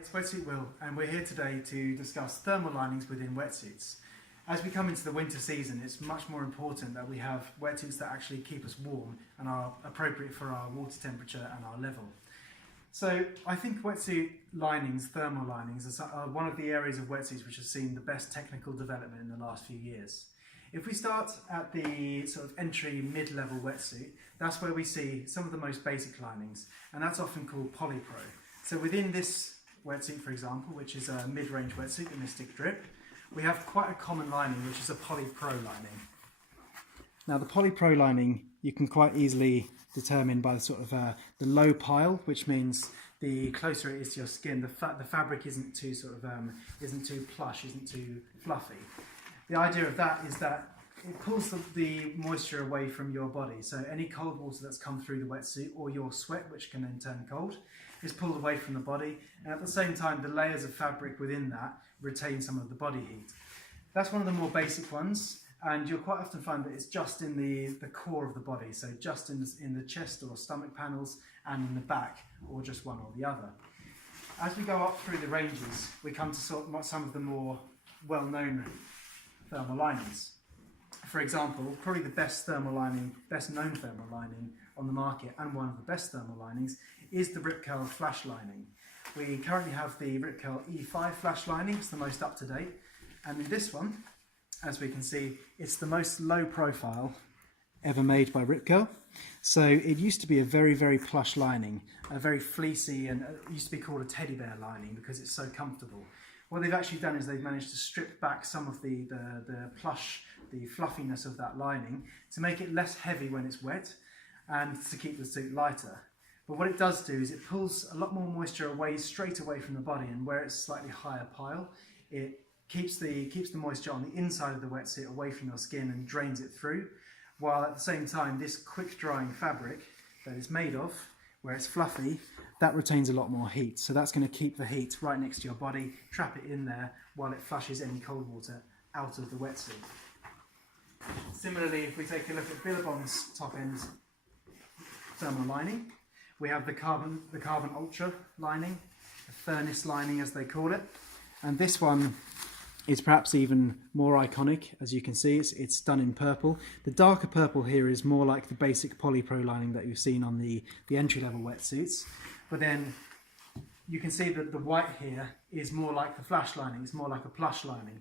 It's Wetsuit Will, and we're here today to discuss thermal linings within wetsuits. As we come into the winter season, it's much more important that we have wetsuits that actually keep us warm and are appropriate for our water temperature and our level. So I think wetsuit linings, thermal linings, are one of the areas of wetsuits which has seen the best technical development in the last few years. If we start at the sort of entry mid-level wetsuit, that's where we see some of the most basic linings, and that's often called polypro. So within this wetsuit, for example, which is a mid-range wetsuit, the Mystic Drip, we have quite a common lining, which is a polypro lining. Now the polypro lining you can quite easily determine by sort of the low pile, which means the closer it is to your skin, the fabric isn't too isn't too plush, isn't too fluffy. The idea of that is that it pulls the moisture away from your body. So any cold water that's come through the wetsuit, or your sweat, which can then turn cold, is pulled away from the body, and at the same time the layers of fabric within that retain some of the body heat. That's one of the more basic ones, and you'll quite often find that it's just in the core of the body, so just in the chest or stomach panels and in the back, or just one or the other. As we go up through the ranges, we come to some of the more well-known thermal linings. For example, probably the best known thermal lining on the market, and one of the best thermal linings, is the Rip Curl flash lining. We currently have the Rip Curl E5 flash lining. It's the most up to date, and in this one, as we can see, it's the most low profile ever made by Rip Curl. So it used to be a very, very plush lining, a very fleecy, and it used to be called a teddy bear lining because it's so comfortable. What they've actually done is they've managed to strip back some of the fluffiness of that lining to make it less heavy when it's wet and to keep the suit lighter. But what it does do is it pulls a lot more moisture straight away from the body, and where it's slightly higher pile, it keeps the moisture on the inside of the wetsuit away from your skin and drains it through, while at the same time this quick drying fabric that it's made of, where it's fluffy, that retains a lot more heat. So that's going to keep the heat right next to your body, trap it in there while it flushes any cold water out of the wetsuit. Similarly, if we take a look at Billabong's top end thermal lining, we have the carbon ultra lining, the furnace lining as they call it, and this one is perhaps even more iconic. As you can see, it's done in purple. The darker purple here is more like the basic polypro lining that you've seen on the entry-level wetsuits, but then you can see that the white here is more like the flash lining. It's more like a plush lining.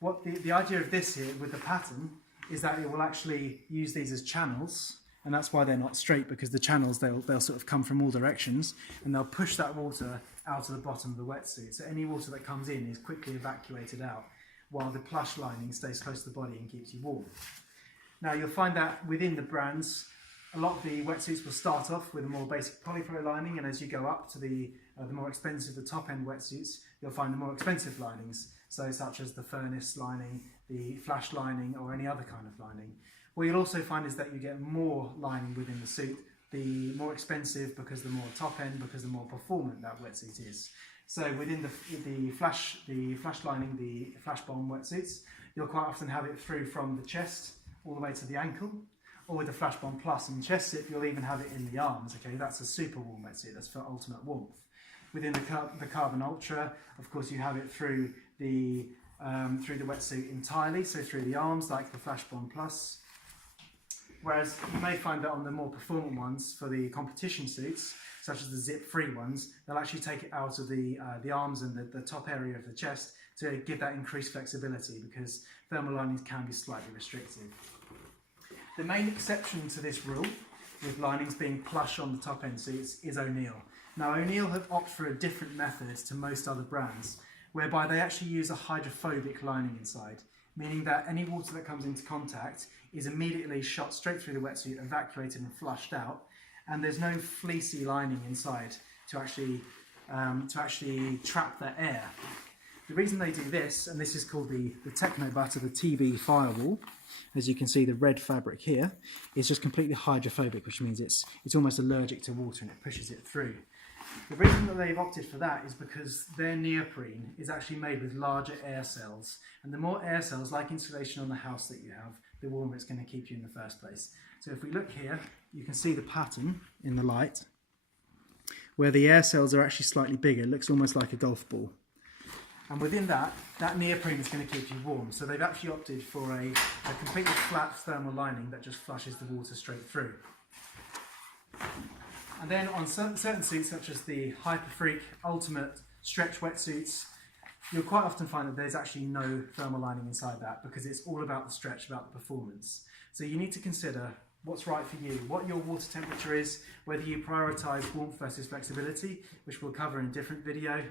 What the idea of this here with the pattern is that it will actually use these as channels, and that's why they're not straight, because the channels, they'll sort of come from all directions, and they'll push that water out of the bottom of the wetsuit. So any water that comes in is quickly evacuated out, while the plush lining stays close to the body and keeps you warm. Now you'll find that within the brands, a lot of the wetsuits will start off with a more basic polypro lining, and as you go up to the more expensive, the top end wetsuits, you'll find the more expensive linings, so such as the furnace lining, the flash lining, or any other kind of lining. What you'll also find is that you get more lining within the suit, the more expensive because the more top end, because the more performant that wetsuit is. So within the flash lining, the flash bomb wetsuits, you'll quite often have it through from the chest all the way to the ankle, or with the flash bomb plus and chest zip, you'll even have it in the arms. Okay, that's a super warm wetsuit. That's for ultimate warmth. Within the carbon ultra, of course, you have it through the wetsuit entirely, so through the arms, like the flash bomb plus. Whereas you may find that on the more performant ones, for the competition suits, such as the zip-free ones, they'll actually take it out of the arms and the top area of the chest to give that increased flexibility, because thermal linings can be slightly restrictive. The main exception to this rule, with linings being plush on the top end suits, is O'Neill. Now O'Neill have opted for a different method to most other brands, whereby they actually use a hydrophobic lining inside, meaning that any water that comes into contact is immediately shot straight through the wetsuit, evacuated and flushed out, and there's no fleecy lining inside to actually trap that air. The reason they do this, and this is called the Technobutt, or the TV firewall, as you can see the red fabric here, is just completely hydrophobic, which means it's almost allergic to water and it pushes it through. The reason that they've opted for that is because their neoprene is actually made with larger air cells, and the more air cells, like insulation on the house that you have, the warmer it's going to keep you in the first place. So if we look here, you can see the pattern in the light. where the air cells are actually slightly bigger. It looks almost like a golf ball. And within that neoprene is going to keep you warm. So they've actually opted for a completely flat thermal lining that just flushes the water straight through. And then on certain suits, such as the Hyperfreak Ultimate Stretch wetsuits, you'll quite often find that there's actually no thermal lining inside that, because it's all about the stretch, about the performance. So you need to consider what's right for you, what your water temperature is, whether you prioritise warmth versus flexibility, which we'll cover in a different video.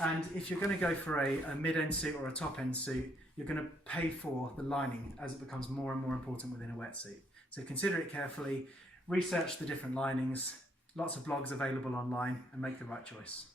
And if you're going to go for a mid-end suit or a top-end suit, you're going to pay for the lining as it becomes more and more important within a wetsuit. So consider it carefully, research the different linings, lots of blogs available online, and make the right choice.